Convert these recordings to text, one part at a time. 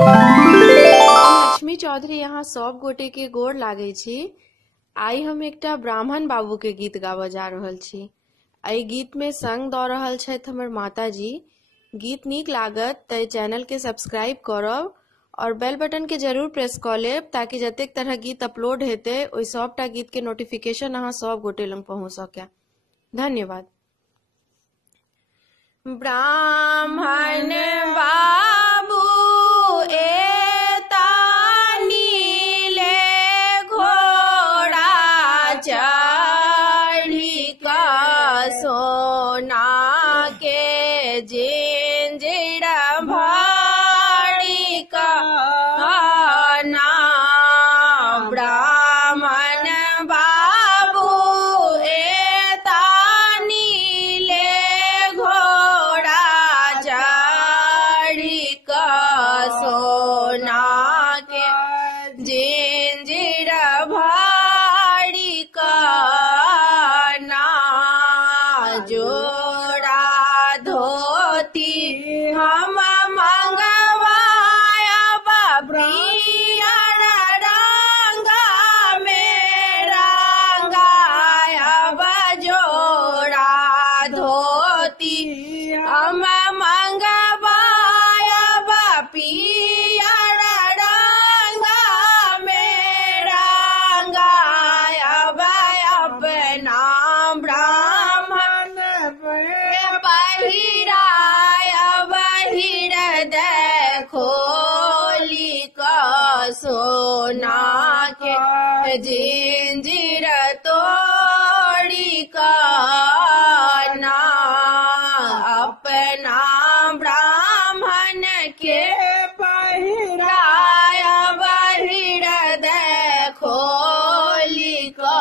लक्ष्मी चौधरी यहाँ सब गोटे के गोर लागे छी। आई हम एकटा ब्राह्मण बाबू के गीत गाबऽ जा रहल छी। एहि गीत में संग दऽ रहल छथि हमर माता जी। गीत नीक लागत तऽ चैनल के सब्सक्राइब करब और बेल बटन के जरूर प्रेस कऽ लेब ताकि जतेक तरह गीत अपलोड हेतै ओहि सबटा गीत के नोटिफिकेशन अहाँ सब गोटे लग पहुँच सके। धन्यवाद। ब्राह्मण बाबू सोना के जिंजिर भाड़ी का ना ब्राह्मण बाबू एतानी ले घोड़ा चढ़ी का सोना के जिंजिर भाड़ी का जोड़ा धोती हम मंगवाया ब्रियर रंग में रंगाया जोड़ा धोती हम मंगवाया पियर रंग में रंगाया अपना खोली का सोना के जिंजिर तोड़ी का ना अपना ब्राह्मण के पहिराया बहिर खोली का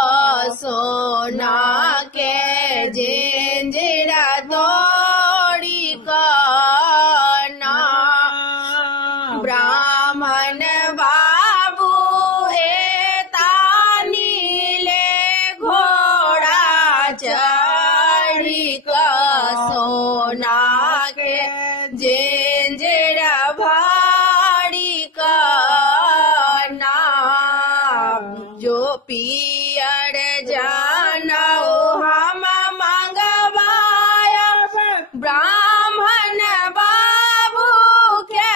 सोना के जिंजिर तोड़ी का ब्राह्मण बाबू एतानी ले घोड़ा चढ़ी का सोना के जिंजिर भाड़ी का ना जो पियर जानौ हम मंगवाया ब्राह्मण बाबू के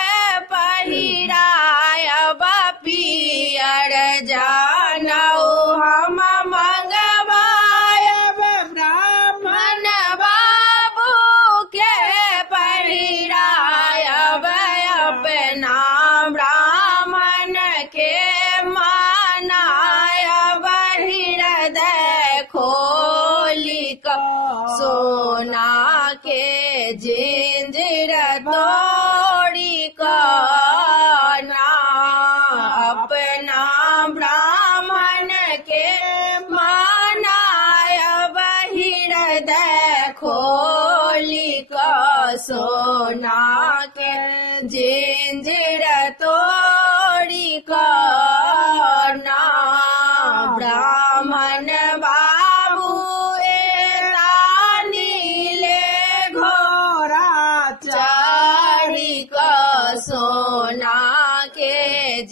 पियर जानौ हम मंगवाया ब्राह्मण बाबू के पहिराया अपना ब्राह्मण के मनाया बहिर खोली का सोना के जिंजिर तोड़ी का अपना ब्राह्मण के मनाया बहिर खोली का सोना के जिंजिर तोड़ी का ना ब्राह्मण बाबू एतानी ले घोड़ा चढ़ी का सोना के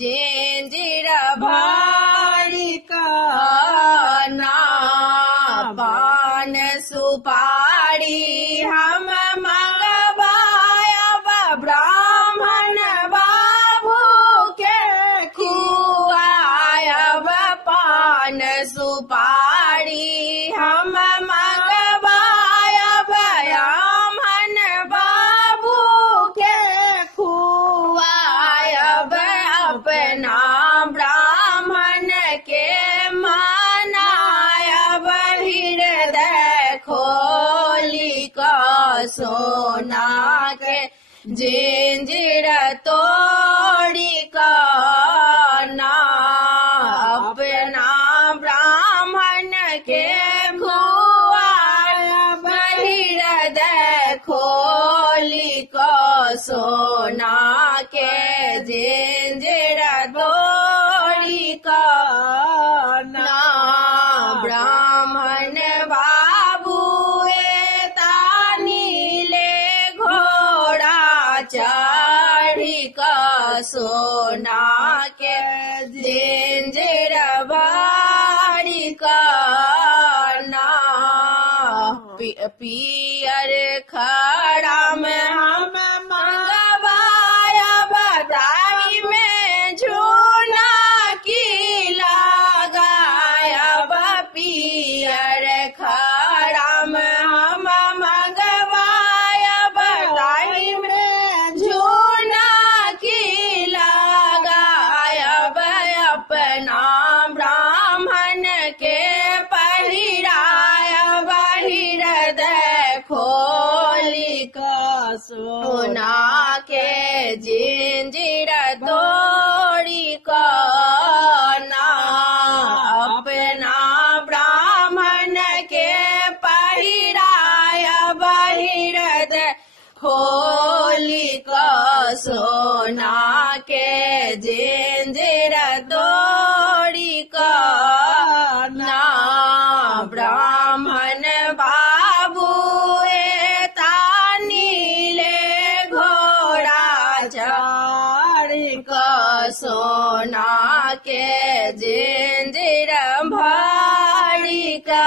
जिंजिर भाड़ी का ना पान सुपारी हम मंगवाया ब्राह्मण बाबू के खुआया पान सुपारी हम मंगवाया ब्राह्मण बाबू के खुआया अपना ब्राह्मण के मनाया बहिर खोली का सोना के जिंजिर तोड़ी का ना अपना ब्राह्मण के खुआया बहिर खोली का सोना के जिंजिर तोड़ी का ना ब्राह्मण बाबू एतानी ले घोड़ा चढ़ी का सोना के जिंजीर भारी का ना पियर खड़ा में हम मंगवाया बदाई में झूना की लगाया पियर खड़ा में हम मंगवाया बदाई में झूना की लगाया अपना ब्राह्मण के पहिराया बहिरद खोली का सोना के जिंजीर तोड़ी का ना अपना ब्राह्मण के पहिराया बहिरद खोली का सोना के जिंजीर तोड़ी का ना ब्राह्मण बाबू नीले घोड़ा चारी का सोना के जिंजीर भारी का